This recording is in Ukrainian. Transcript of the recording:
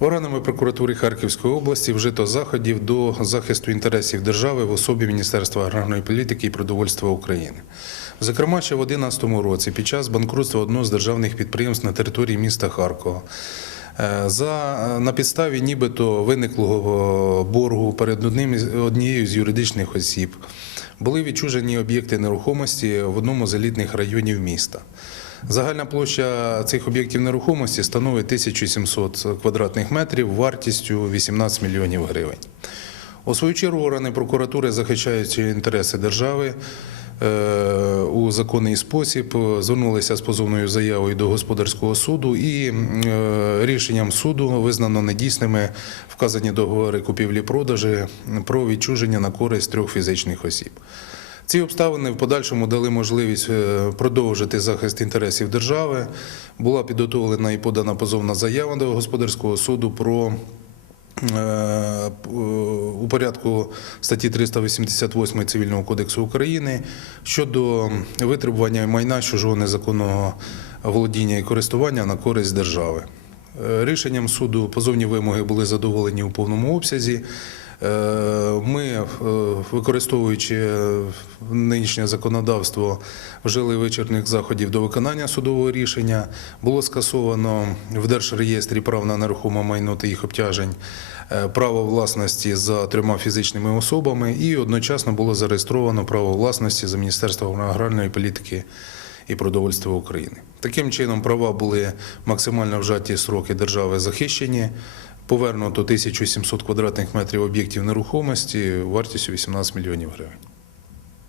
Органами прокуратури Харківської області вжито заходів до захисту інтересів держави в особі Міністерства аграрної політики і продовольства України. Зокрема, ще в 2011 році, під час банкрутства одного з державних підприємств на території міста Харкова, е, за на підставі нібито виниклого боргу перед одним однією з юридичних осіб були відчужені об'єкти нерухомості в одному з елітних районів міста. Загальна площа цих об'єктів нерухомості становить 1700 квадратних метрів вартістю 18 мільйонів гривень. У свою чергу органи прокуратури захищають інтереси держави е, у законний спосіб, звернулися з позовною заявою до господарського суду і е, рішенням суду визнано недійсними вказані договори купівлі-продажі про відчуження на користь трьох фізичних осіб. Ці обставини в подальшому дали можливість е, продовжити захист інтересів держави. Була підготовлена і подана позовна заява до господарського суду про е, у порядку статті 388 Цивільного кодексу України щодо витребування майна чужого незаконного володіння і користування на користь держави. Е, Рішенням суду позовні вимоги були задоволені у повному обсязі. Е, Ми, е, використовуючи нинішнє законодавство, вжили вичерпних заходів до виконання судового рішення. Було скасовано в Держреєстрі прав на нерухоме майно та їх обтяжень е, право власності за трьома фізичними особами і одночасно було зареєстровано право власності за Міністерством аграрної політики і продовольства України. Таким чином, права були максимально вжаті сроки держави захищені. Повернуто 1700 квадратних метрів об'єктів нерухомості вартістю 18 мільйонів гривень.